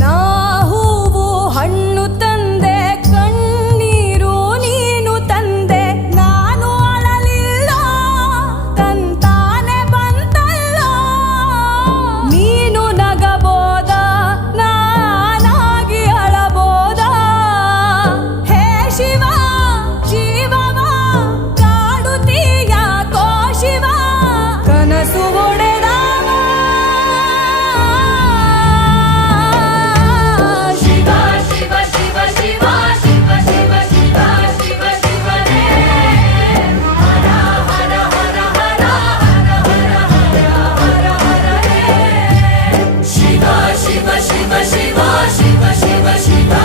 ನಾ ಹೂವು ಹಣ್ಣು ತಂದೆ ಕಣ್ಣೀರು ನೀನು ತಂದೆ ನಾನು ಅಳಲಿಲ್ಲ ತಂತಾನೆ ಬಂತಲ್ಲ ನೀನು ನಗಬೋದ ನಾನಾಗಿ ಅಳಬೋದ ಹೇ ಶಿವ ಜೀವವ ಕಾಡುತ್ತೀಯ ಕೋ ಶಿವ ಕನಸು ಒಡೆದ Shiva, Shiva, Shiva, Shiva, Shiva, Shiva.